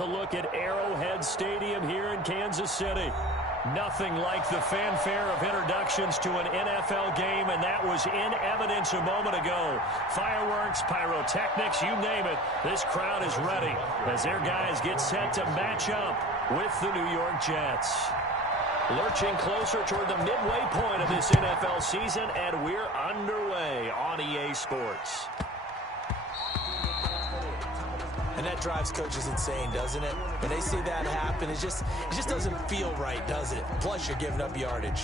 A look at Arrowhead Stadium here in Kansas City. Nothing like the fanfare of introductions to an NFL game, and that was in evidence a moment ago. Fireworks, pyrotechnics, you name it. This crowd is ready as their guys get set to match up with the New York Jets. Lurching closer toward the midway point of this NFL season, and we're underway on EA Sports. And that drives coaches insane, doesn't it? When they see that happen, it just doesn't feel right, does it? Plus, you're giving up yardage.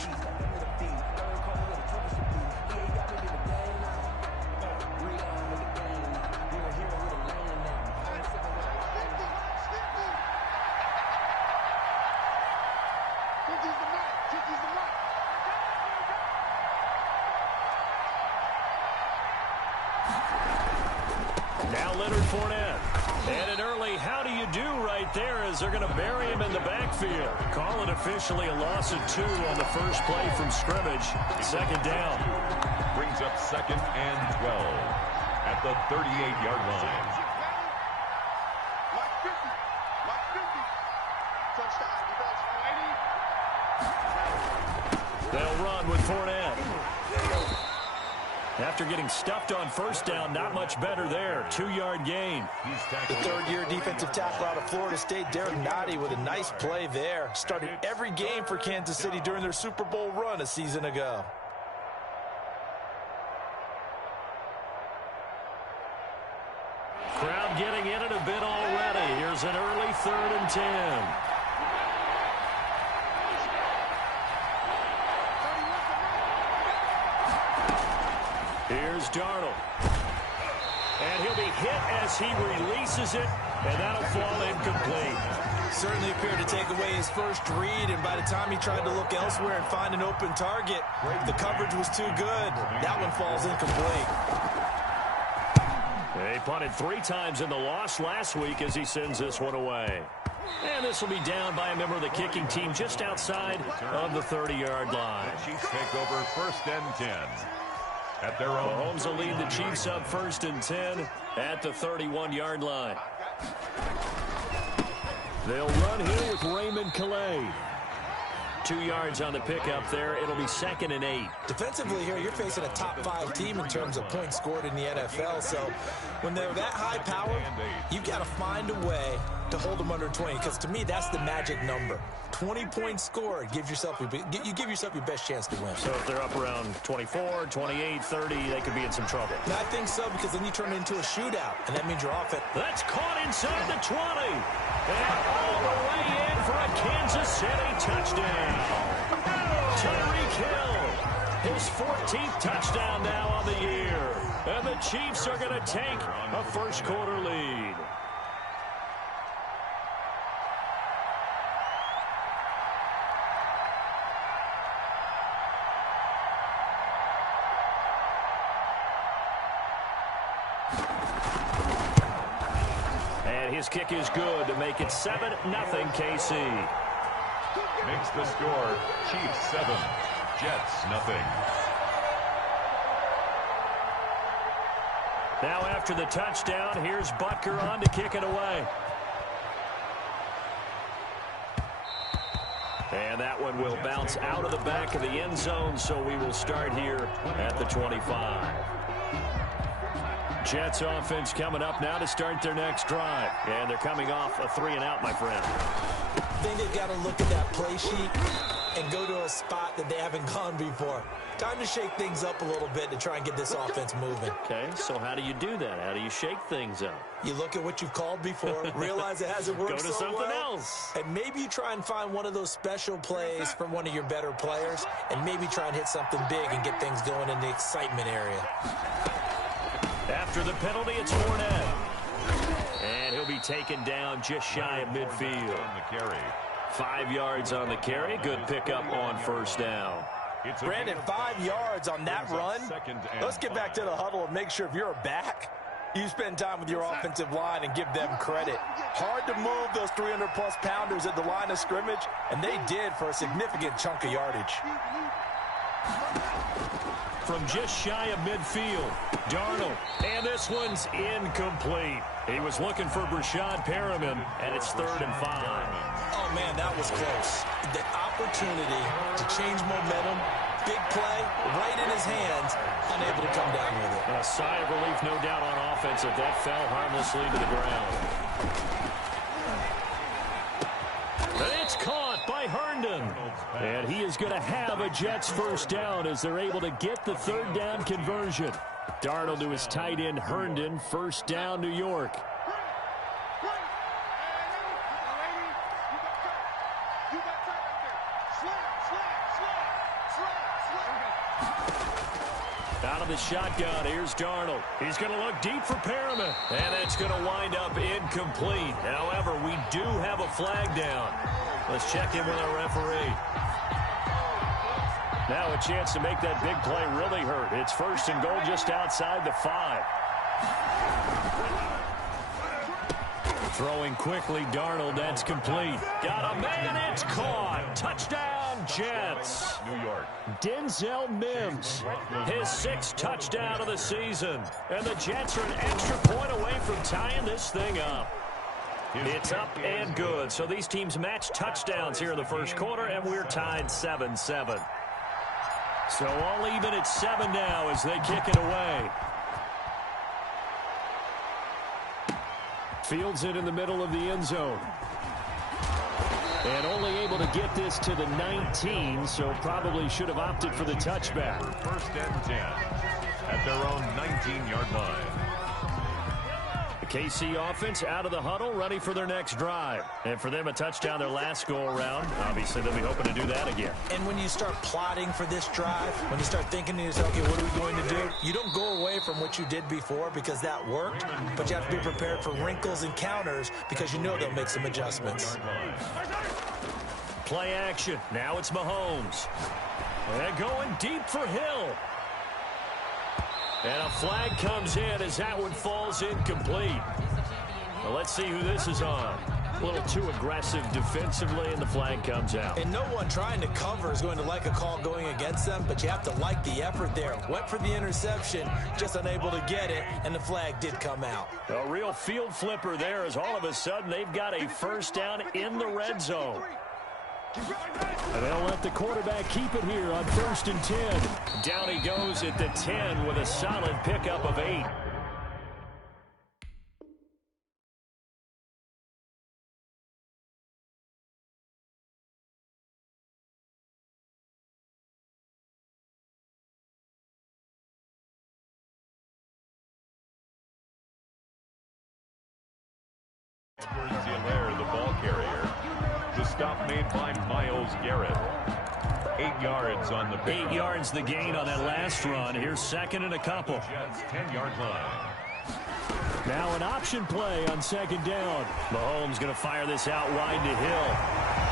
Now Leonard Fournette. And an early how do you do right there as they're going to bury him in the backfield. Call it officially a loss of 2 on the first play from scrimmage. Second down. Brings up 2nd and 12 at the 38-yard line. They'll run with Fournette. After getting stuffed on first down, not much better there. 2-yard gain. The third-year defensive tackle out of Florida State, Derek Nottie, with a nice play there. Started every game for Kansas City during their Super Bowl run a season ago. Crowd getting in it a bit already. Here's an early 3rd and 10. Here's Darnold. And he'll be hit as he releases it, and that'll fall incomplete. Certainly appeared to take away his first read, and by the time he tried to look elsewhere and find an open target, the coverage was too good. That one falls incomplete. He punted 3 times in the loss last week as he sends this one away. And this will be down by a member of the kicking team just outside of the 30-yard line. Chiefs take over 1st and 10. At their own. Mahomes will lead the Chiefs up 1st and 10 at the 31-yard line. They'll run here with Raymond Calais. 2 yards on the pickup there. It'll be 2nd and 8. Defensively here, you're facing a top-5 team in terms of points scored in the NFL. So when they're that high power, you got to find a way to hold them under 20. Because to me, that's the magic number. 20 points scored. You give yourself your best chance to win. So if they're up around 24, 28, 30, they could be in some trouble. And I think so, because then you turn it into a shootout, and that means you're offense. That's caught inside the 20. And all the way in for a Kansas City touchdown. Tyreek Hill, his 14th touchdown now on the year. And the Chiefs are going to take a first-quarter lead. And his kick is good to make it 7-0 KC. Makes the score Chiefs 7, Jets nothing. Now after the touchdown, here's Butker on to kick it away. And that one will bounce out of the back of the end zone, so we will start here at the 25. Jets offense coming up now to start their next drive. And they're coming off a 3-and-out, my friend. I think they've got to look at that play sheet and go to a spot that they haven't gone before. Time to shake things up a little bit to try and get this offense moving. Okay, so how do you do that? How do you shake things up? You look at what you've called before, realize it hasn't worked Go to so something well, else. and maybe you try and find one of those special plays from one of your better players, and maybe try and hit something big and get things going in the excitement area. After the penalty, it's Fournette. And he'll be taken down just shy of midfield. On the carry. 5 yards on the carry. Good pickup on first down. Brandon, 5 yards on that run. Let's get back to the huddle and make sure if you're a back, you spend time with your offensive line and give them credit. Hard to move those 300-plus pounders at the line of scrimmage, and they did for a significant chunk of yardage. From just shy of midfield, Darnold. And this one's incomplete. He was looking for Brashad Perriman, and it's 3rd and 5. Oh, man, that was close. The opportunity to change momentum, big play, right in his hands, unable to come down with it. A sigh of relief, no doubt, on offense if that fell harmlessly to the ground. And it's caught by Herndon. And he is going to have a Jets first down as they're able to get the 3rd down conversion. Darnold to his tight end Herndon, first down New York. Out of the shotgun, here's Darnold. He's going to look deep for Perriman. And it's going to wind up incomplete. However, we do have a flag down. Let's check in with our referee. Now a chance to make that big play really hurt. It's 1st and goal just outside the 5. Throwing quickly, Darnold, that's complete. Got a man, it's caught. Touchdown, Jets. New York. Denzel Mims, his 6th touchdown of the season. And the Jets are an extra point away from tying this thing up. It's up and good. So these teams match touchdowns here in the first quarter, and we're tied 7-7. So all even at 7 now as they kick it away. Fields it in the middle of the end zone. And only able to get this to the 19, so probably should have opted for the touchback. 1st and 10 at their own 19-yard line. The KC offense out of the huddle, ready for their next drive. And for them, a touchdown their last go-around. Obviously, they'll be hoping to do that again. And when you start plotting for this drive, when you start thinking to yourself, okay, what are we going to do? You don't go away from what you did before because that worked, but you have to be prepared for wrinkles and counters because you know they'll make some adjustments. Play action. Now it's Mahomes. And going deep for Hill. And a flag comes in as that one falls incomplete. Well, let's see who this is on. A little too aggressive defensively, and the flag comes out. And no one trying to cover is going to like a call going against them, but you have to like the effort there. Went for the interception, just unable to get it, and the flag did come out. A real field flipper there as all of a sudden they've got a first down in the red zone. And they'll let the quarterback keep it here on 1st and 10. Down he goes at the 10 with a solid pickup of 8. The ball carrier. The stop made by Myles Garrett. 8 yards on the pick. 8 yards the gain on that last run. Here's 2nd and a couple. Jets 10-yard line. Now an option play on 2nd down. Mahomes going to fire this out wide to Hill.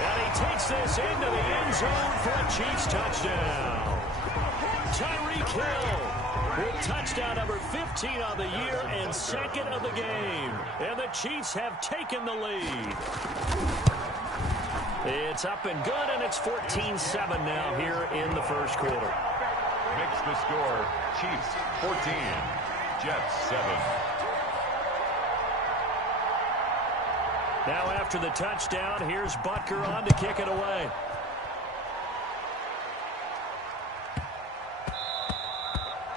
And he takes this into the end zone for a Chiefs touchdown. Tyreek Hill with touchdown number 15 on the year and 2nd of the game. And the Chiefs have taken the lead. It's up and good, and it's 14-7 now here in the first quarter. Makes the score, Chiefs 14, Jets 7. Now after the touchdown, here's Butker on to kick it away.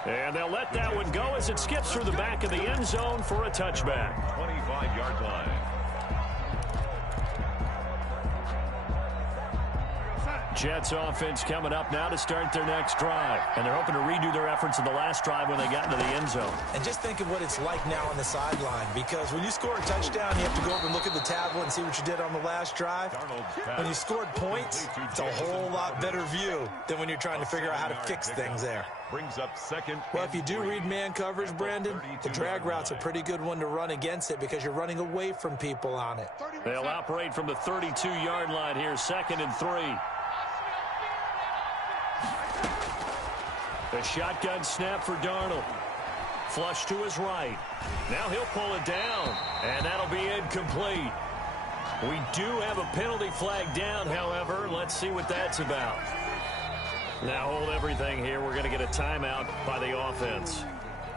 And they'll let that one go as it skips through the back of the end zone for a touchback. 25-yard line. Jets offense coming up now to start their next drive. And they're hoping to redo their efforts in the last drive when they got into the end zone. And just think of what it's like now on the sideline, because when you score a touchdown, you have to go over and look at the tablet and see what you did on the last drive. When you scored points, it's a whole lot better view than when you're trying to figure out how to fix things there. Brings up 2nd. Well, if you do read man coverage, Brandon, the drag route's a pretty good one to run against it because you're running away from people on it. They'll operate from the 32-yard line here, 2nd and 3. A shotgun snap for Darnold. Flush to his right. Now he'll pull it down, and that'll be incomplete. We do have a penalty flag down, however. Let's see what that's about. Now hold everything here. We're going to get a timeout by the offense.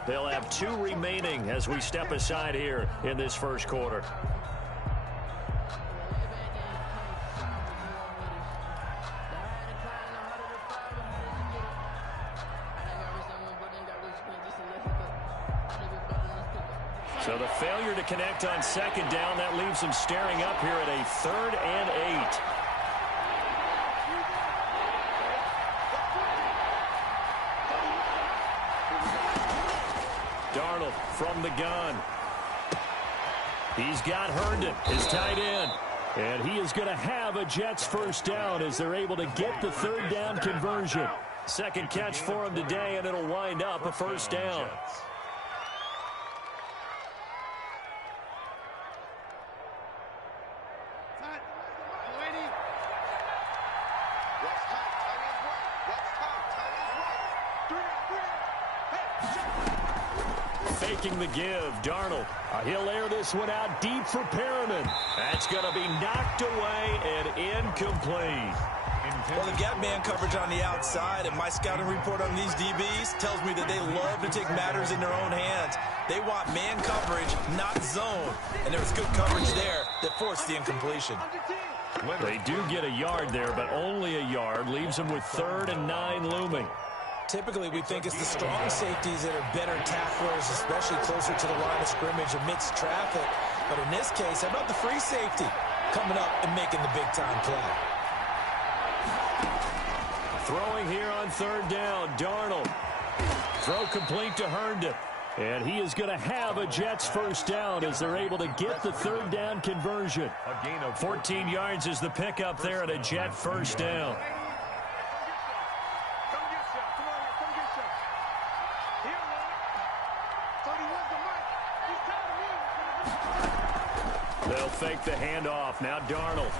They'll have 2 remaining as we step aside here in this first quarter. So the failure to connect on second down, that leaves them staring up here at a 3rd and 8. Darnold from the gun. He's got Herndon, his tight end. And he is going to have a Jets first down as they're able to get the 3rd down conversion. Second catch for him today, and it'll wind up a first down. Faking the give, Darnold. He'll air this one out deep for Perriman. That's going to be knocked away and incomplete. Well, the gap man coverage on the outside, and my scouting report on these DBs tells me that they love to take matters in their own hands. They want man coverage, not zone. And there was good coverage there that forced the incompletion. They do get a yard there, but only a yard. Leaves them with 3rd and 9 looming. Typically, we think it's the strong safeties that are better tacklers, especially closer to the line of scrimmage amidst traffic. But in this case, how about the free safety coming up and making the big-time play? Throwing here on 3rd down, Darnold. Throw complete to Herndon. And he is going to have a Jets first down as they're able to get the 3rd down conversion. 14 yards is the pickup there at a Jet first down. They'll fake the handoff. Now Darnold.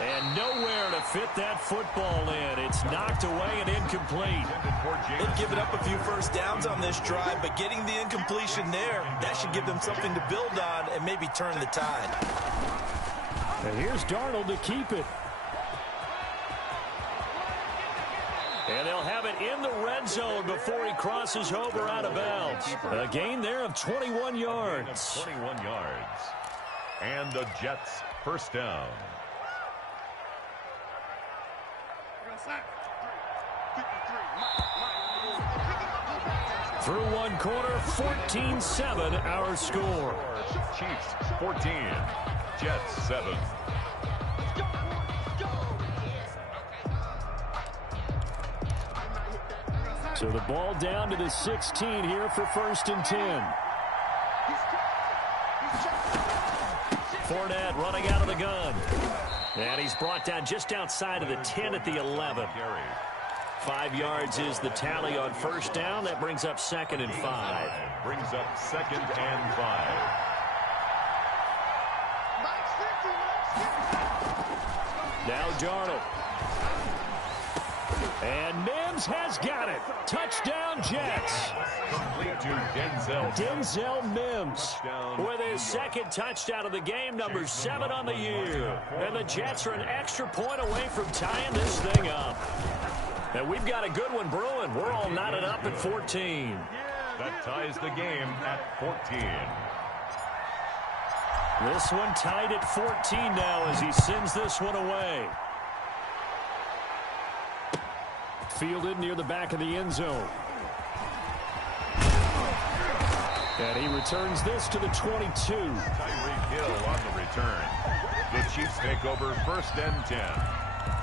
And nowhere to fit that football in. It's knocked away and incomplete. They've given up a few first downs on this drive, but getting the incompletion there, that should give them something to build on and maybe turn the tide. And here's Darnold to keep it. And they'll have it in the red zone before he crosses over out of bounds. A gain there of 21 yards. 21 yards. And the Jets first down. Through one quarter, 14-7 our score. Chiefs 14, Jets 7. So the ball down to the 16 here for 1st and 10. Fournette running out of the gun. And he's brought down just outside of the 10 at the 11. 5 yards is the tally on first down. That brings up 2nd and 5. Brings up 2nd and 5. Now Darnold. And Mims has got it. Touchdown Jets. Complete to Denzel Mims with his 2nd touchdown of the game, number 7 on the year. And the Jets are an extra point away from tying this thing up. And we've got a good one brewing. We're all knotted up at 14. That ties the game at 14. This one tied at 14 now as he sends this one away. Fielded near the back of the end zone. And he returns this to the 22. Tyreek Hill on the return. The Chiefs take over 1st and 10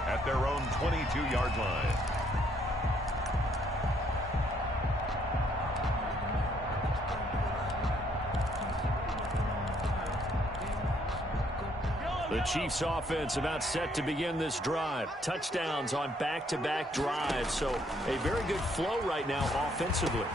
at their own 22-yard line. The Chiefs offense about set to begin this drive. Touchdowns on back-to-back drives. So a very good flow right now offensively.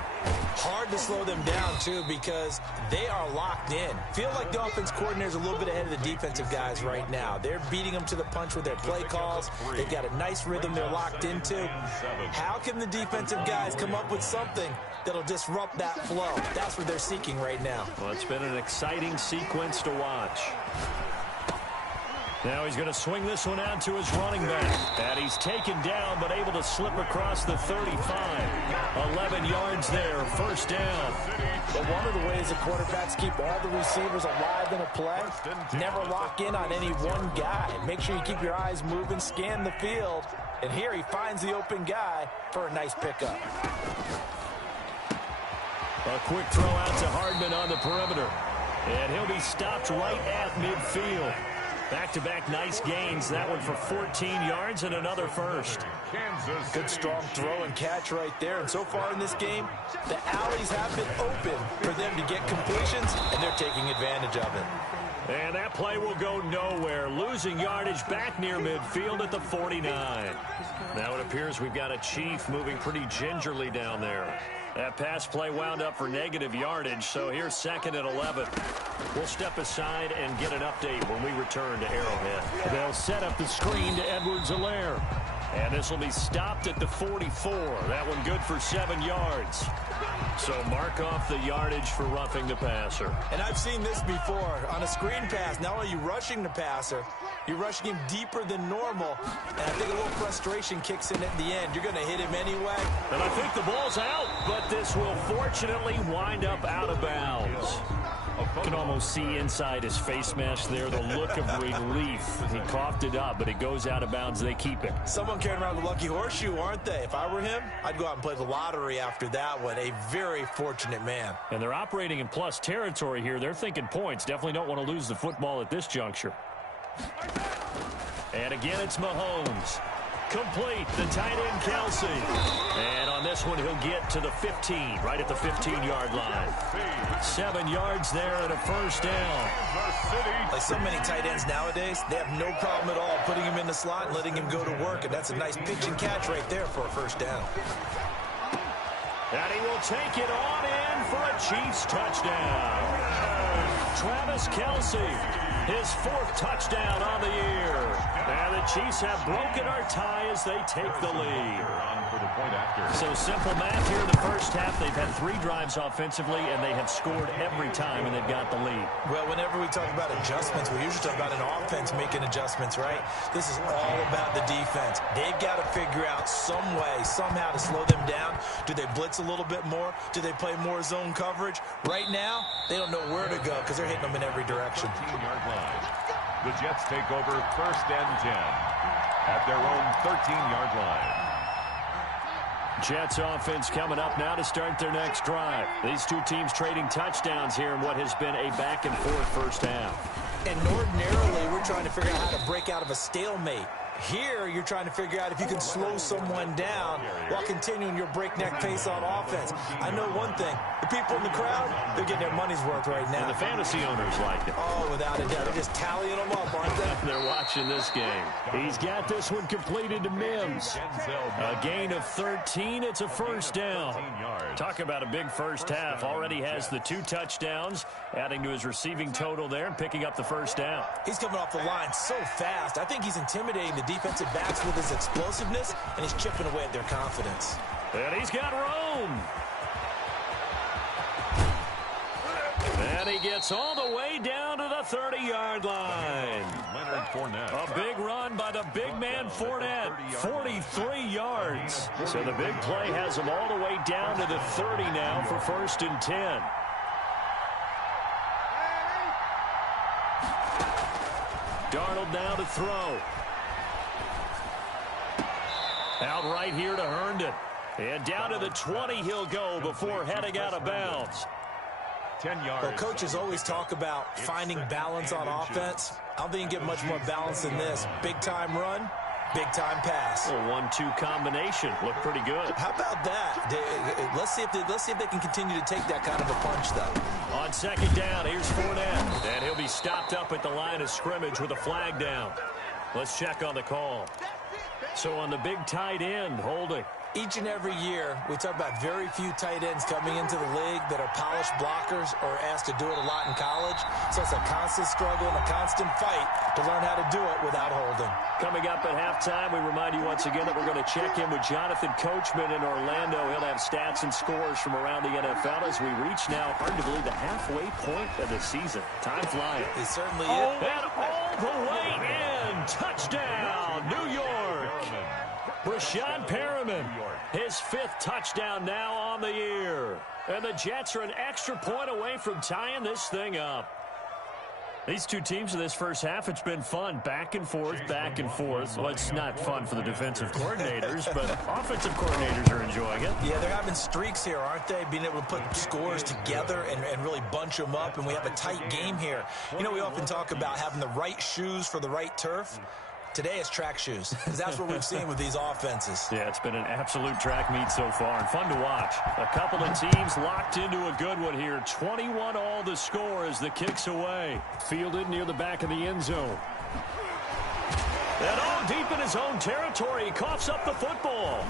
Hard to slow them down, too, because they are locked in. Feel like the offense coordinator's a little bit ahead of the defensive guys right now. They're beating them to the punch with their play calls. They've got a nice rhythm they're locked into. How can the defensive guys come up with something that'll disrupt that flow? That's what they're seeking right now. Well, it's been an exciting sequence to watch. Now he's going to swing this one out to his running back. And he's taken down, but able to slip across the 35. 11 yards there, first down. But one of the ways the quarterbacks keep all the receivers alive in a play, never lock in on any one guy. Make sure you keep your eyes moving, scan the field. And here he finds the open guy for a nice pickup. A quick throw out to Hardman on the perimeter. And he'll be stopped right at midfield. Back-to-back nice gains. That one for 14 yards and another first. Good strong throw and catch right there. And so far in this game, the alleys have been open for them to get completions, and they're taking advantage of it. And that play will go nowhere. Losing yardage back near midfield at the 49. Now it appears we've got a Chief moving pretty gingerly down there. That pass play wound up for negative yardage, so here's 2nd and 11. We'll step aside and get an update when we return to Arrowhead. They'll set up the screen to Edwards-Helaire. And this will be stopped at the 44. That one good for 7 yards. So mark off the yardage for roughing the passer. And I've seen this before. On a screen pass, not only are you rushing the passer, you're rushing him deeper than normal. And I think a little frustration kicks in at the end. You're going to hit him anyway. And I think the ball's out, but this will fortunately wind up out of bounds. You can almost see inside his face mask there the look of relief. He coughed it up, but it goes out of bounds. They keep it. Someone carrying around the lucky horseshoe, aren't they? If I were him, I'd go out and play the lottery after that one. A very fortunate man. And they're operating in plus territory here. They're thinking points. Definitely don't want to lose the football at this juncture. And again, it's Mahomes. Complete, the tight end, Kelsey. And on this one, he'll get to the 15, right at the 15-yard line. 7 yards there and a first down. Like so many tight ends nowadays, they have no problem at all putting him in the slot and letting him go to work. And that's a nice pitch and catch right there for a first down. And he will take it on in for a Chiefs touchdown. Travis Kelsey, his 4th touchdown on the year. And the Chiefs have broken our tie as they take the lead. So simple math here in the first half. They've had 3 drives offensively, and they have scored every time, and they've got the lead. Well, whenever we talk about adjustments, we usually talk about an offense making adjustments, right? This is all about the defense. They've got to figure out some way, somehow to slow them down. Do they blitz a little bit more? Do they play more zone coverage? Right now, they don't know where to go because they're hitting them in every direction. 15-yard line. The Jets take over 1st and 10 at their own 13-yard line. Jets offense coming up now to start their next drive. These two teams trading touchdowns here in what has been a back-and-forth first half. And ordinarily, we're trying to figure out how to break out of a stalemate. Here, you're trying to figure out if you can slow someone down while continuing your breakneck pace on offense. I know one thing. The people in the crowd, they're getting their money's worth right now. And the fantasy owners like it. Oh, without a doubt. They're just tallying them up, aren't they? They're watching this game. He's got this one completed to Mims. A gain of 13. It's a first down. Talk about a big first half. Already has the 2 touchdowns, adding to his receiving total there and picking up the first down. He's coming off the line so fast. I think he's intimidating the defensive backs with his explosiveness, and he's chipping away at their confidence. And he's got room. And he gets all the way down to the 30-yard line. Leonard Fournette. A big run by the big man Fournette. 43 yards. So the big play has him all the way down to the 30 now for 1st and 10. Darnold now to throw. Out right here to Herndon. And down to the 20 he'll go before heading out of bounds. 10 yards. Well, coaches always talk about finding balance on offense. I don't think you can get much more balance than this. Big-time run, big-time pass. A 1-2 combination. Looked pretty good. How about that? Let's see if they can continue to take that kind of a punch, though. On 2nd down, here's Fournette. And he'll be stopped up at the line of scrimmage with a flag down. Let's check on the call. So on the big tight end, holding. Each and every year, we talk about very few tight ends coming into the league that are polished blockers or asked to do it a lot in college. So it's a constant struggle and a constant fight to learn how to do it without holding. Coming up at halftime, we remind you once again that we're going to check in with Jonathan Coachman in Orlando. He'll have stats and scores from around the NFL as we reach now, hard to believe, the halfway point of the season. Time flying. It certainly is. And all the way in. touchdown, New York. Brashad Perriman, his 5th touchdown now on the year. And the Jets are an extra point away from tying this thing up. These two teams in this first half, it's been fun. Back and forth, back and forth. Well, it's not fun for the defensive coordinators, but offensive coordinators are enjoying it. Yeah, they're having streaks here, aren't they? Being able to put scores together and really bunch them up, and we have a tight game here. You know, we often talk about having the right shoes for the right turf. Today it's track shoes, because that's what we've seen with these offenses. Yeah, it's been an absolute track meet so far, and fun to watch. A couple of teams locked into a good one here. 21-all the score as the kick's away. Fielded near the back of the end zone. And all deep in his own territory, he coughs up the football.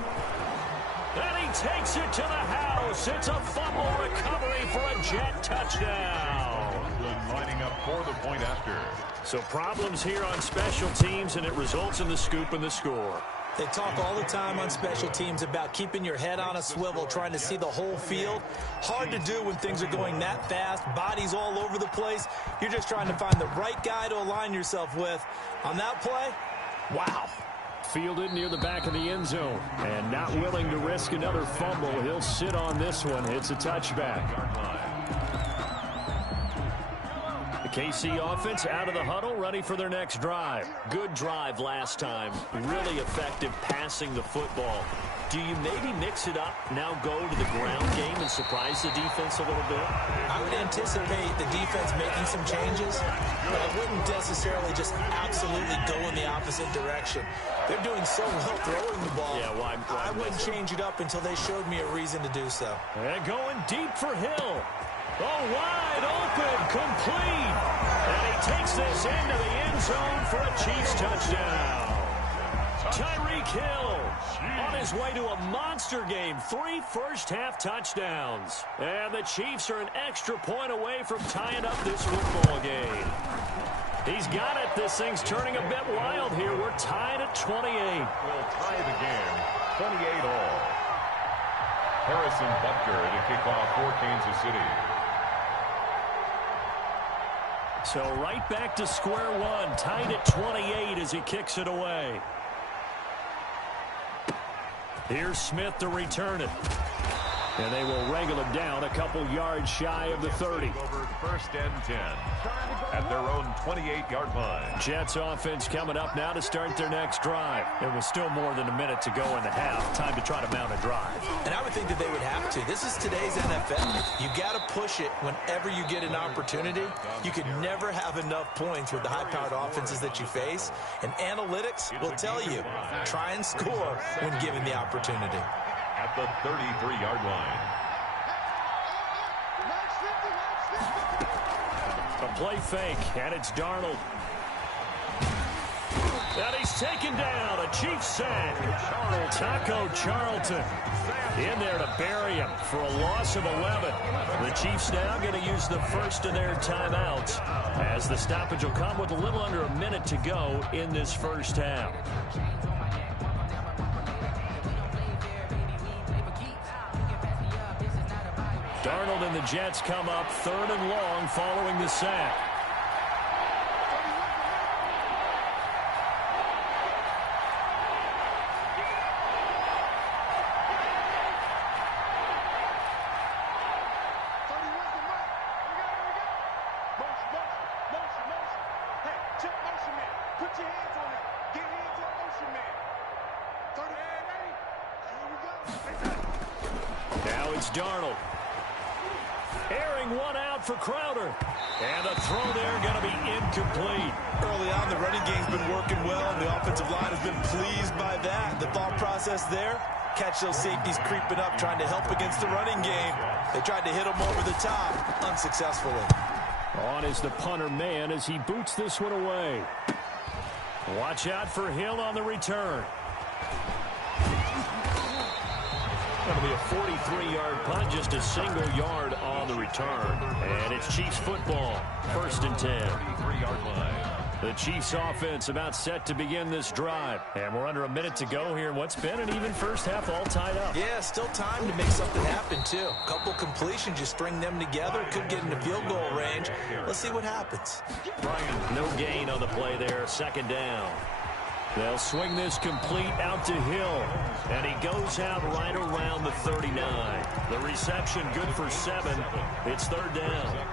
And he takes it to the house. It's a fumble recovery for a Jet touchdown. Lining up for the point after. So problems here on special teams, and it results in the scoop and the score. They talk all the time on special teams about keeping your head on a swivel, trying to see the whole field. Hard to do when things are going that fast, bodies all over the place. You're just trying to find the right guy to align yourself with. On that play, wow. Fielded near the back of the end zone, and not willing to risk another fumble. He'll sit on this one. It's a touchback. KC offense out of the huddle, ready for their next drive. Good drive last time. Really effective passing the football. Do you maybe mix it up, now go to the ground game and surprise the defense a little bit? I would anticipate the defense making some changes, but I wouldn't necessarily just absolutely go in the opposite direction. They're doing so well throwing the ball. Yeah, why I wouldn't change it up until they showed me a reason to do so. And going deep for Hill. Oh, wide open, complete. And he takes this into the end zone for a Chiefs touchdown. Tyreek Hill on his way to a monster game. 3 first-half touchdowns. And the Chiefs are an extra point away from tying up this football game. He's got it. This thing's turning a bit wild here. We're tied at 28. We'll tie the game, 28-all. Harrison Butker to kick off for Kansas City. So right back to square one, tied at 28 as he kicks it away. Here's Smith to return it. And they will wrangle him down a couple yards shy of the 30. Over 1st and 10 at their own 28-yard line. Jets offense coming up now to start their next drive. There was still more than a minute to go in the half. Time to try to mount a drive. And I would think that they would have to. This is today's NFL. You got to push it whenever you get an opportunity. You can never have enough points with the high-powered offenses that you face. And analytics will tell you, try and score when given the opportunity. At the 33-yard line. A play fake, and it's Darnold. And he's taken down. A Chiefs sack. Taco Charlton in there to bury him for a loss of 11. The Chiefs now going to use the first of their timeouts as the stoppage will come with a little under a minute to go in this first half. Darnold and the Jets come up 3rd and long following the sack. Now it's Darnold. Airing one out for Crowder. And the throw there going to be incomplete. Early on, the running game's been working well, and the offensive line has been pleased by that. The thought process there, catch those safeties creeping up, trying to help against the running game. They tried to hit him over the top, unsuccessfully. On is the punter man as he boots this one away. Watch out for Hill on the return. Going to be a 43-yard punt, just a single yard on the return. And it's Chiefs football, 1st and 10. 33-yard line. The Chiefs offense about set to begin this drive. And we're under a minute to go here in what's been an even first half, all tied up. Yeah, still time to make something happen, too. A couple completions, you string them together, could get into field goal range. Let's see what happens. No gain on the play there, second down. They'll swing this complete out to Hill. And he goes out right around the 39. The reception good for 7. It's third down.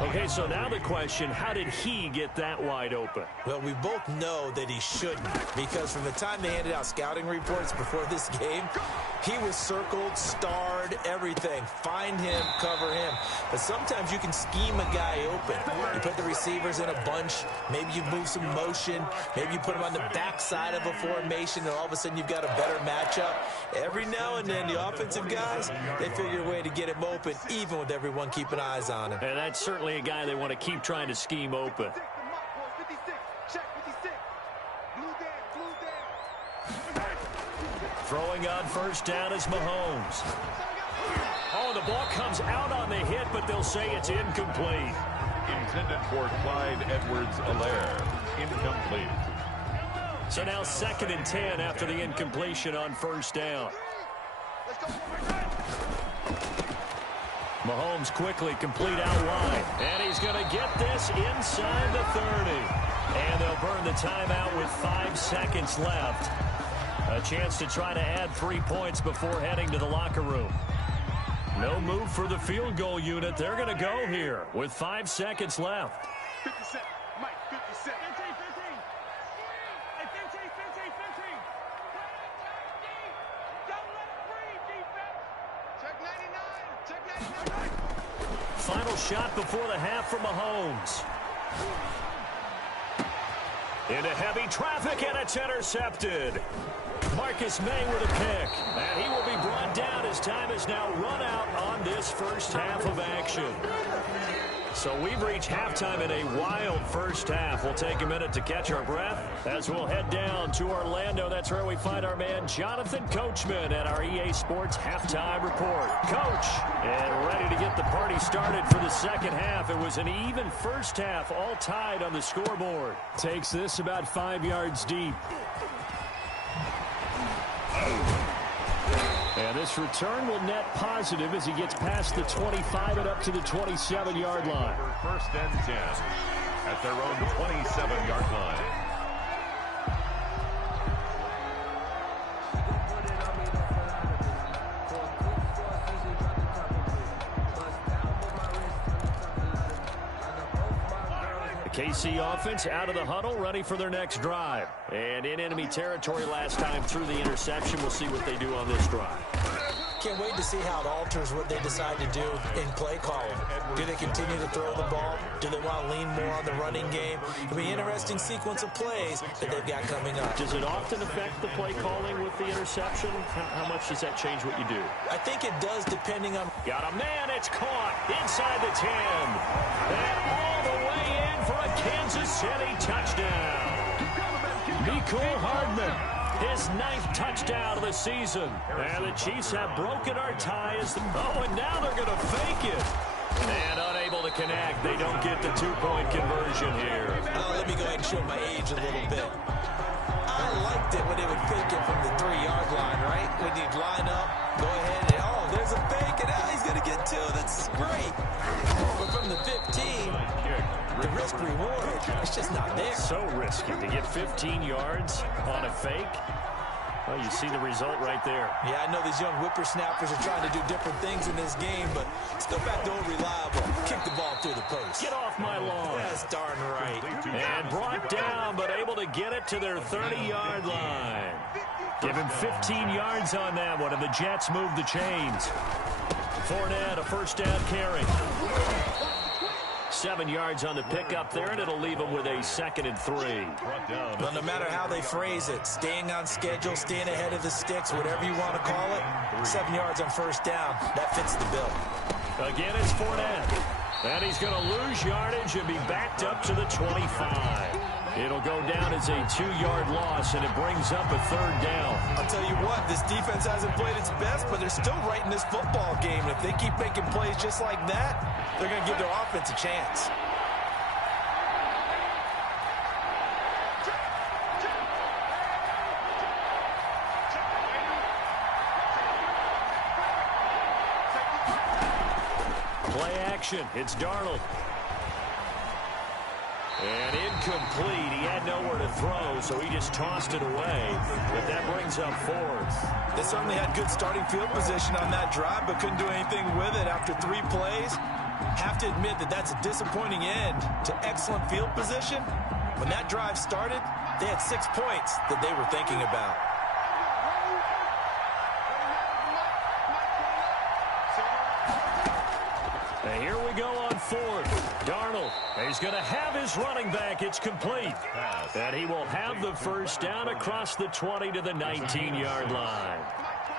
Okay, so now the question, how did he get that wide open? Well, we both know that he shouldn't, because from the time they handed out scouting reports before this game, he was circled, starred, everything. Find him, cover him. But sometimes you can scheme a guy open. You put the receivers in a bunch. Maybe you move some motion. Maybe you put them on the backside of a formation, and all of a sudden you've got a better matchup. Every now and then, the offensive guys, they figure a way to get him open, even with everyone keeping eyes on him. And that's certainly a guy they want to keep trying to scheme open. Throwing on first down is Mahomes. Oh, the ball comes out on the hit, but they'll say it's incomplete. Intended for Clyde Edwards-Helaire. Incomplete. So now 2nd and 10 after the incompletion on first down. Mahomes quickly complete out wide. And he's going to get this inside the 30. And they'll burn the timeout with 5 seconds left. A chance to try to add 3 points before heading to the locker room. No move for the field goal unit. They're going to go here with 5 seconds left. 50 cents. Mike, 50 cents. 15, 15. Hey, 15, 15, 15. Don't let it breathe, defense. Check 99. Check 99. Final shot before the half from Mahomes. Into heavy traffic, and it's intercepted. Marcus May with a pick. And he will be brought down as time is now run out on this first half of action. So we've reached halftime in a wild first half. We'll take a minute to catch our breath as we'll head down to Orlando. That's where we find our man Jonathan Coachman at our EA Sports Halftime Report. Coach, and ready to get the party started for the second half. It was an even first half, all tied on the scoreboard. Takes this about 5 yards deep. And this return will net positive as he gets past the 25 and up to the 27-yard line. First and 10 at their own 27-yard line. KC offense out of the huddle, ready for their next drive. And in enemy territory last time through the interception. We'll see what they do on this drive. Can't wait to see how it alters what they decide to do in play calling. Do they continue to throw the ball? Do they want to lean more on the running game? It'll be an interesting sequence of plays that they've got coming up. Does it often affect the play calling with the interception? How much does that change what you do? I think it does, depending on... Got a man, it's caught inside the 10. And all the way in for a Kansas City touchdown. Mecole Hardman, his 9th touchdown of the season. And the Chiefs have broken our tie. And now they're going to fake it. And unable to connect. They don't get the 2-point conversion here. Let me go ahead and show my age a little bit. I liked it when they would fake it from the 3-yard line, right? When you'd line up, go ahead, and there's a fake, and now he's going to get 2. That's great. But from the 15, the risk-reward, it's just not there. So risky to get 15 yards on a fake. Well, you see the result right there. Yeah, I know these young whippersnappers are trying to do different things in this game, but still back to old reliable. Kick the ball through the post. Get off my lawn. That's darn right. And brought down, but able to get it to their 30-yard line. Give him 15 yards on that one, and the Jets move the chains. Fournette, a first down carry. 7 yards on the pickup there, and it'll leave them with a 2nd and 3. Well, no matter how they phrase it, staying on schedule, staying ahead of the sticks, whatever you want to call it, 7 yards on first down, that fits the bill. Again, it's Fournette. And he's going to lose yardage and be backed up to the 25. It'll go down as a 2-yard loss, and it brings up a 3rd down. I'll tell you what, this defense hasn't played its best, but they're still right in this football game. And if they keep making plays just like that, they're going to give their offense a chance. Play action. It's Darnold. And incomplete. He had nowhere to throw, so he just tossed it away. But that brings up fourth. They certainly had good starting field position on that drive, but couldn't do anything with it after 3 plays. Have to admit that that's a disappointing end to excellent field position. When that drive started, they had 6 points that they were thinking about. And here we go on fourth. Darnold, he's going to have his running back. It's complete. And he will have the first down across the 20 to the 19-yard line.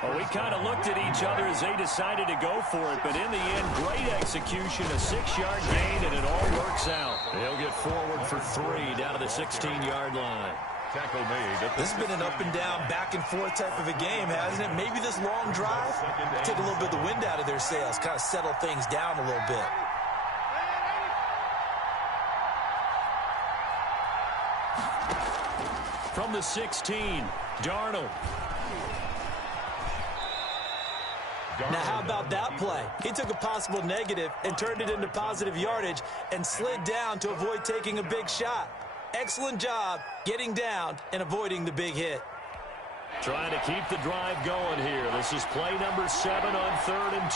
Well, we kind of looked at each other as they decided to go for it, but in the end, great execution, a 6-yard gain, and it all works out. They'll get forward for 3 down to the 16-yard line. Tackle made. This has been an up-and-down, back-and-forth type of a game, hasn't it? Maybe this long drive take a little bit of the wind out of their sails, kind of settle things down a little bit. From the 16, Darnold. Now, how about that play? He took a possible negative and turned it into positive yardage and slid down to avoid taking a big shot. Excellent job getting down and avoiding the big hit. Trying to keep the drive going here. This is play number 7 on 3rd and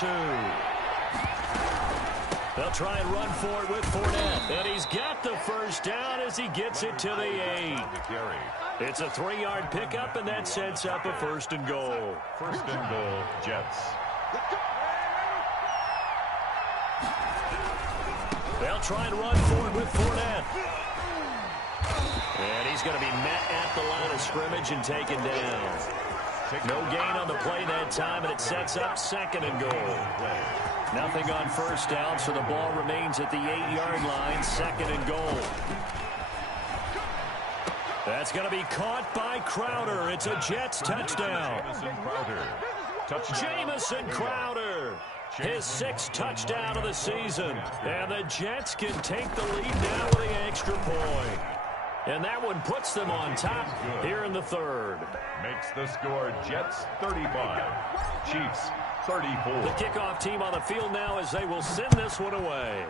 2. They'll try and run for it with Fournette. And he's got the first down as he gets it to the 8. It's a 3-yard pickup, and that sets up a 1st and goal. 1st and goal, Jets. They'll try and run for it with Fournette. And he's going to be met at the line of scrimmage and taken down. No gain on the play that time, and it sets up 2nd and goal. Nothing on 1st down, so the ball remains at the 8-yard line, 2nd and goal. That's going to be caught by Crowder. It's a Jets touchdown. Jamison Crowder, his 6th touchdown of the season. And the Jets can take the lead now with the extra point. And that one puts them on top here in the 3rd. Makes the score Jets 35, Chiefs 34. The kickoff team on the field now as they will send this one away.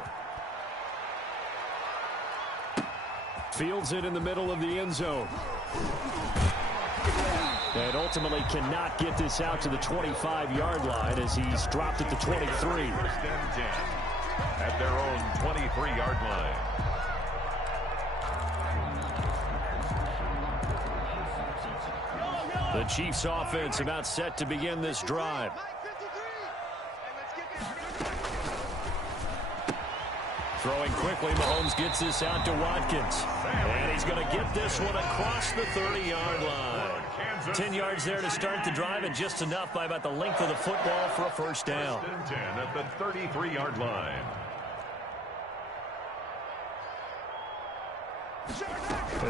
Fields it in the middle of the end zone. And ultimately cannot get this out to the 25-yard line as he's dropped at the 23. 1st and 10 at their own 23-yard line. The Chiefs offense about set to begin this drive. Throwing quickly, Mahomes gets this out to Watkins. And he's going to get this one across the 30-yard line. 10 yards there to start the drive, and just enough by about the length of the football for a 1st down. 1st and 10 at the 33-yard line.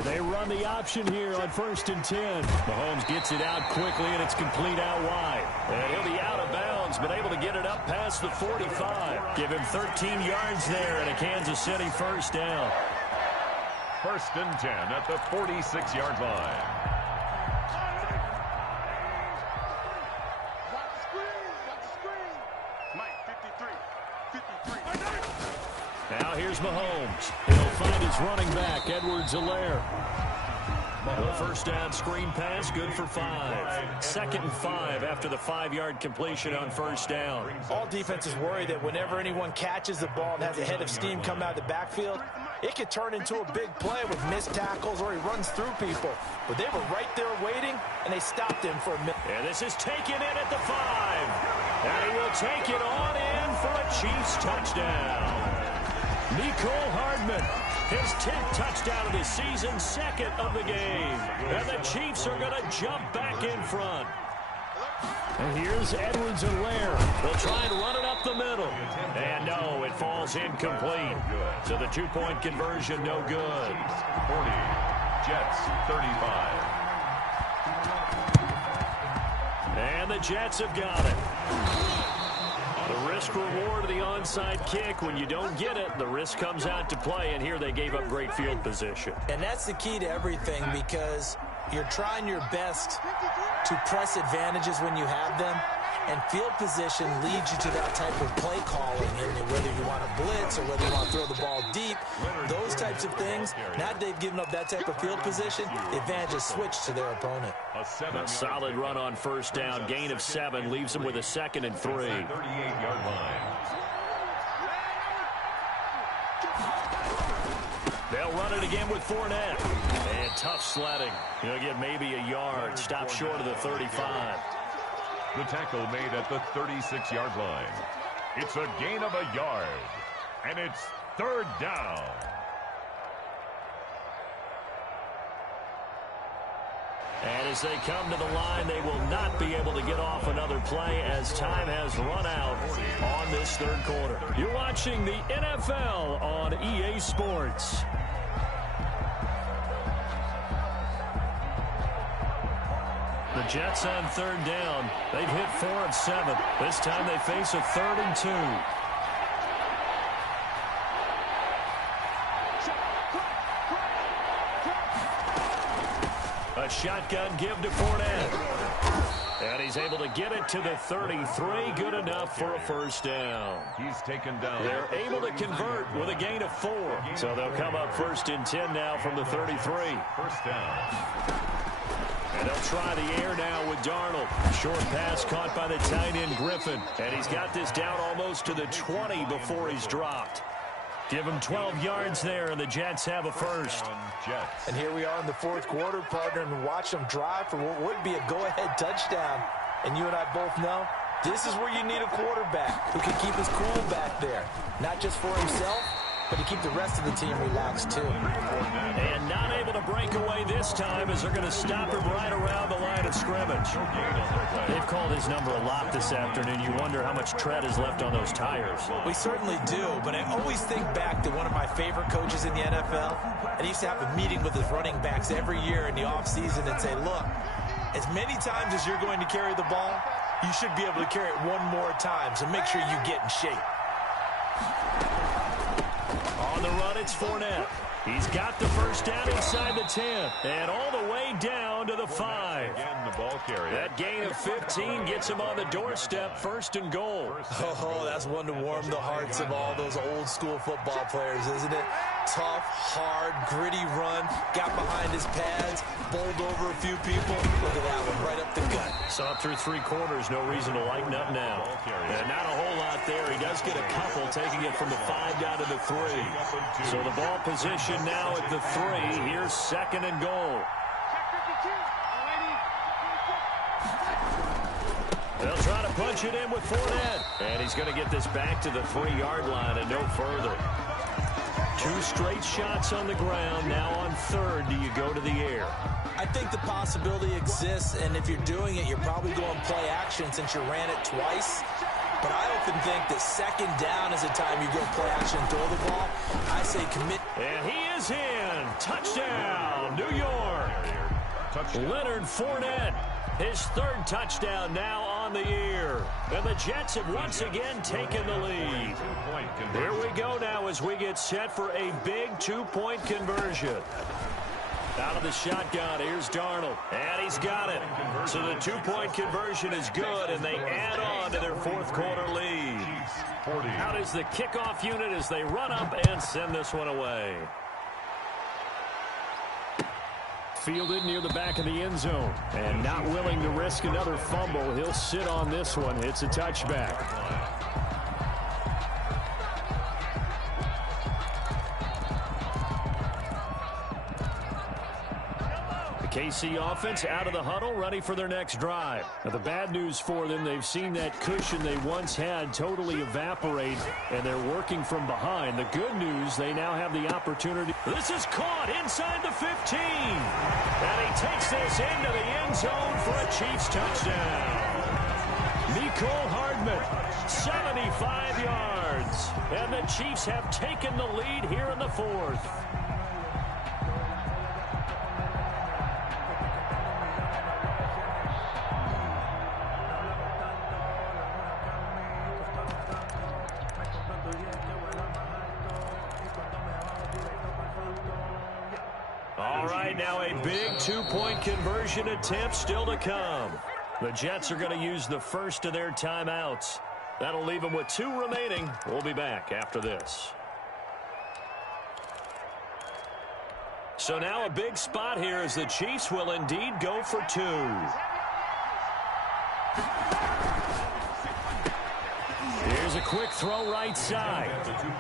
They run the option here on 1st and 10. Mahomes gets it out quickly, and it's complete out wide. And he'll be out of bounds, but able to get it up past the 45. Give him 13 yards there and a Kansas City 1st down. 1st and 10 at the 46-yard line. Now here's Mahomes. He'll find his running back, Edwards-Helaire. The 1st down screen pass, good for 5. 2nd and 5 after the 5-yard completion on 1st down. All defenses worry that whenever anyone catches the ball and has a head of steam come out of the backfield, it could turn into a big play with missed tackles or he runs through people. But they were right there waiting, and they stopped him for a minute. And this is taken in at the 5. And he will take it on in for a Chiefs touchdown. Mecole Hardman, his 10th touchdown of the season, 2nd of the game. And the Chiefs are going to jump back in front. And here's Edwards-Helaire. They'll try and run it up the middle. And no, it falls incomplete. So the 2-point conversion, no good. 40, Jets 35. And the Jets have got it. The risk reward of the onside kick. When you don't get it, the risk comes out to play, and here they gave up great field position. And that's the key to everything, because you're trying your best to press advantages when you have them, And field position leads you to that type of play calling, and whether you want to blitz or whether you want to throw the ball deep, those types of things. Now that they've given up that type of field position, the advantage is switched to their opponent. A solid run on first down. Gain of 7 leaves them with a 2nd and 3. 38-yard line. They'll run it again with Fournette. And tough sledding. He'll get maybe a yard. Stop short of the 35. The tackle made at the 36-yard line. It's a gain of a yard. And it's 3rd down. And as they come to the line, they will not be able to get off another play as time has run out on this 3rd quarter. You're watching the NFL on EA Sports. The Jets on 3rd down. They've hit 4 of 7. This time they face a 3rd and 2. A shotgun give to Fournette. And he's able to get it to the 33. Good enough for a 1st down. He's taken down. They're able to convert with a gain of 4. So they'll come up 1st and 10 now from the 33. 1st down. And they'll try the air now with Darnold. Short pass caught by the tight end Griffin. And he's got this down almost to the 20 before he's dropped. Give him 12 yards there, and the Jets have a 1st. And here we are in the 4th quarter, partner, and watch them drive for what would be a go-ahead touchdown. And you and I both know this is where you need a quarterback who can keep his cool back there. Not just for himself, but to keep the rest of the team relaxed, too. And not able to break away this time as they're going to stop him right around the line of scrimmage. They've called his number a lot this afternoon. You wonder how much tread is left on those tires. We certainly do, but I always think back to one of my favorite coaches in the NFL. And he used to have a meeting with his running backs every year in the offseason and say, look, as many times as you're going to carry the ball, you should be able to carry it one more time, so make sure you get in shape. On the run, it's Fournette. He's got the 1st down inside the 10. And all the way down to the 5. Again, the ball carrier. That gain of 15 gets him on the doorstep, 1st and goal. Oh, that's one to warm the hearts of all those old school football players, isn't it? Tough, hard, gritty run. Got behind his pads, bowled over a few people. Look at that one, right up the gut. Saw it through 3 quarters, no reason to lighten up now. And not a whole lot there. He does get a couple, taking it from the 5 down to the 3. So the ball position now at the 3. Here's 2nd and goal. They'll try to punch it in with Fournette. And he's going to get this back to the 3-yard line and no further. 2 straight shots on the ground. Now on 3rd, do you go to the air? I think the possibility exists, and if you're doing it, you're probably going play action since you ran it twice. But I often think that 2nd down is the time you go play action and throw the ball. I say commit. And he is in. Touchdown, New York. Leonard Fournette. His 3rd touchdown now on the year. And the Jets have once again taken the lead. Here we go now as we get set for a big 2-point conversion. Out of the shotgun, here's Darnold. And he's got it. So the 2-point conversion is good, and they add on to their 4th quarter lead. Out is the kickoff unit as they run up and send this one away. Fielded near the back of the end zone. And not willing to risk another fumble. He'll sit on this one. It's a touchback. KC offense out of the huddle, ready for their next drive. Now, the bad news for them, they've seen that cushion they once had totally evaporate, and they're working from behind. The good news, they now have the opportunity. This is caught inside the 15. And he takes this into the end zone for a Chiefs touchdown. Mecole Hardman, 75 yards. And the Chiefs have taken the lead here in the 4th. All right, now a big 2-point conversion attempt still to come. The Jets are going to use the first of their timeouts. That'll leave them with 2 remaining. We'll be back after this. So now a big spot here as the Chiefs will indeed go for 2. Here's a quick throw right side.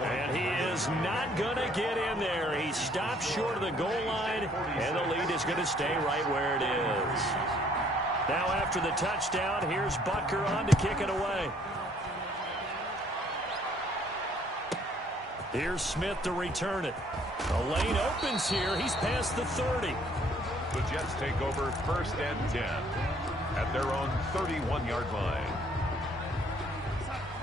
And he is not going to get in there. He stopped short of the goal line, and the lead is going to stay right where it is. Now after the touchdown, here's Butker on to kick it away. Here's Smith to return it. The lane opens here. He's past the 30. The Jets take over 1st and 10 at their own 31-yard line.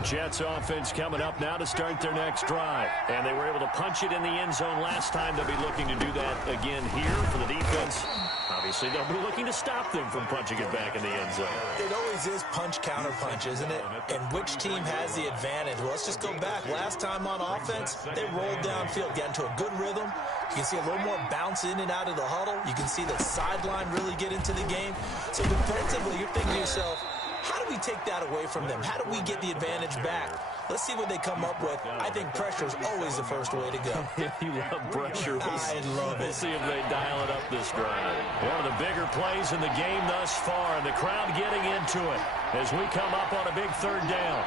Jets offense coming up now to start their next drive. And they were able to punch it in the end zone last time. They'll be looking to do that again here for the defense. Obviously, they'll be looking to stop them from punching it back in the end zone. It always is punch-counter-punch, isn't it? And which team has the advantage? Well, let's just go back. Last time on offense, they rolled downfield, got into a good rhythm. You can see a little more bounce in and out of the huddle. You can see the sideline really get into the game. So defensively, you're thinking to yourself, how do we take that away from them? How do we get the advantage back? Let's see what they come up with. I think pressure is always the first way to go. You love pressure. I love it. We'll see if they dial it up this drive. One of the bigger plays in the game thus far, and the crowd getting into it as we come up on a big 3rd down.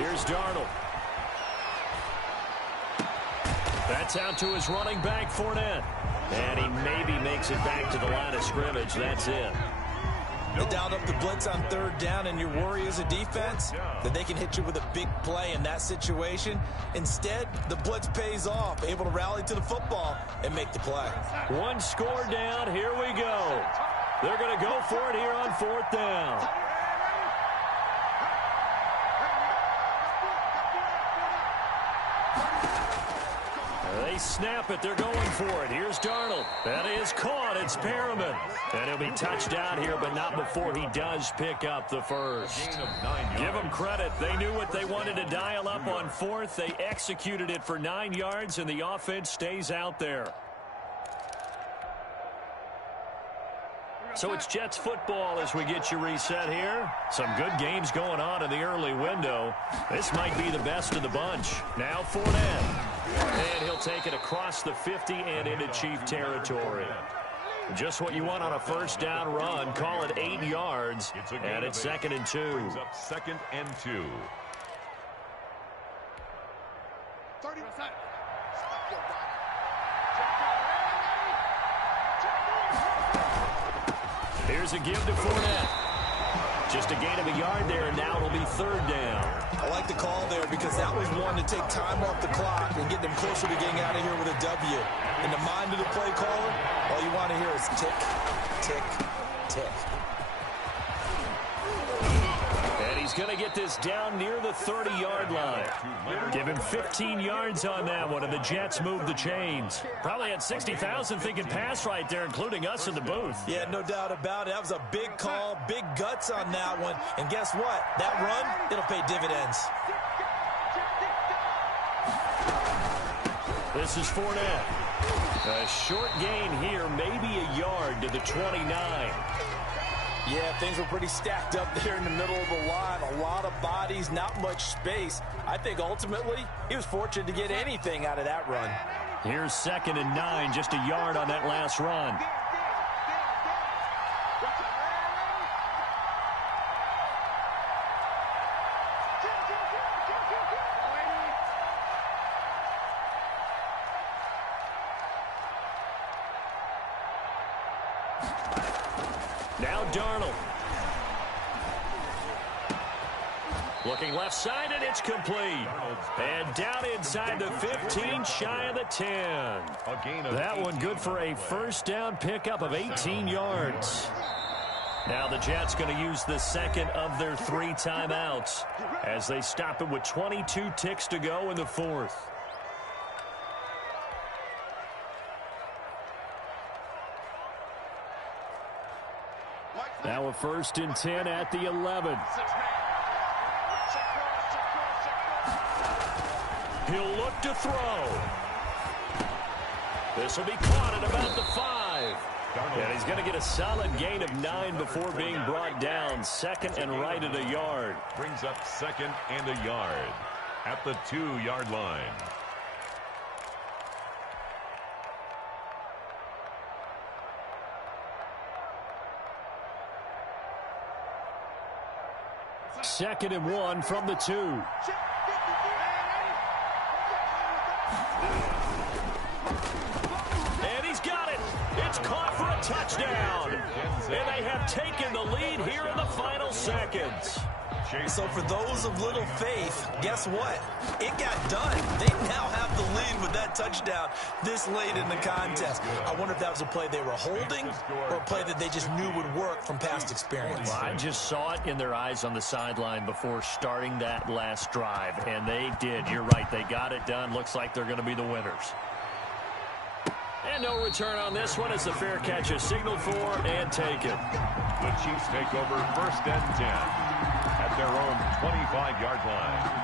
Here's Darnold. That's out to his running back, Fournette. And he maybe makes it back to the line of scrimmage. That's it. They dialed up the blitz on 3rd down, and your worry as a defense that they can hit you with a big play in that situation. Instead, the blitz pays off, able to rally to the football and make the play. 1 score down. Here we go. They're going to go for it here on 4th down. They snap it. They're going for it. Here's Darnold. That is caught. It's Perriman. And he'll be touchdown here, but not before he does pick up the first. Give them credit. They knew what they wanted to dial up on 4th. They executed it for 9 yards, and the offense stays out there. So it's Jets football as we get you reset here. Some good games going on in the early window. This might be the best of the bunch. Now Fournette. And he'll take it across the 50 and into Chief territory. Just what you want on a 1st down run. Call it 8 yards. And it's 2nd and 2. Brings up 2nd and 2. Here's a give to Fournette. Just a gain of a yard there, and now it'll be 3rd down. I like the call there because that was one to take time off the clock and get them closer to getting out of here with a W. In the mind of the play caller, all you want to hear is tick, tick, tick. And he's going to get this down near the 30-yard line. Give him 15 yards on that one, and the Jets move the chains. Probably had 60,000 thinking pass right there, including us in the booth. Yeah, no doubt about it. That was a big call, big guts on that one. And guess what? That run, it'll pay dividends. This is Fournette. A short gain here, maybe a yard to the 29. Yeah, things were pretty stacked up there in the middle of the line. A lot of bodies, not much space. I think ultimately he was fortunate to get anything out of that run. Here's 2nd and 9, just a yard on that last run. Now Darnold. Looking left side, and it's complete. And down inside the 15, shy of the 10. That one good for a 1st down pickup of 18 yards. Now the Jets going to use the 2nd of their 3 timeouts as they stop it with 22 ticks to go in the 4th. Now a 1st and 10 at the 11. He'll look to throw. This will be caught at about the 5. And he's going to get a solid gain of 9 before being brought down. Second and right at a yard. Brings up second and a yard at the 2-yard line. Second and 1 from the 2. And he's got it. It's caught for a touchdown. And they have taken the lead here in the final seconds. So for those of little faith, guess what? It got done. They now have the lead with that touchdown this late in the contest. I wonder if that was a play they were holding or a play that they just knew would work from past experience. Well, I just saw it in their eyes on the sideline before starting that last drive, and they did. You're right. They got it done. Looks like they're going to be the winners. And no return on this one as the fair catch is signaled for and taken. The Chiefs take over first and 10 at their own 25-yard line.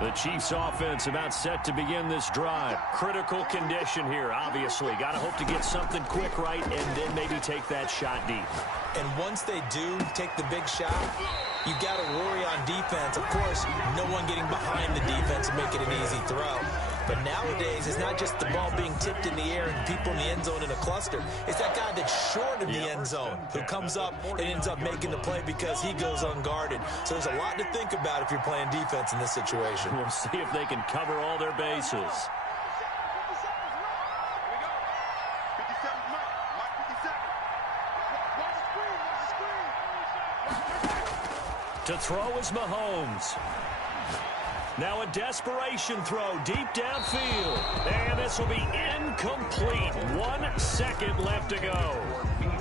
The Chiefs offense about set to begin this drive. Critical condition here, obviously. Got to hope to get something quick right and then maybe take that shot deep. And once they do take the big shot, you got to worry on defense. Of course, no one getting behind the defense and make it an easy throw. But nowadays, it's not just the ball being tipped in the air and people in the end zone in a cluster. It's that guy that's short of the end zone who comes up and ends up making the play because he goes unguarded. So there's a lot to think about if you're playing defense in this situation. We'll see if they can cover all their bases. To throw is Mahomes. Now a desperation throw deep downfield. And this will be incomplete. 1 second left to go.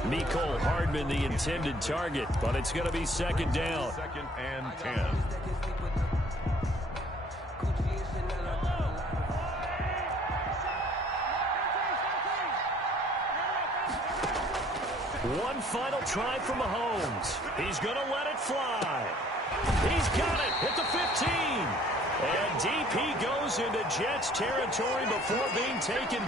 Mecole Hardman the intended target, but it's going to be second down. Second and 10. One final try for Mahomes. He's going to let it fly. He's got it at the 15. And DP goes into Jets territory before being taken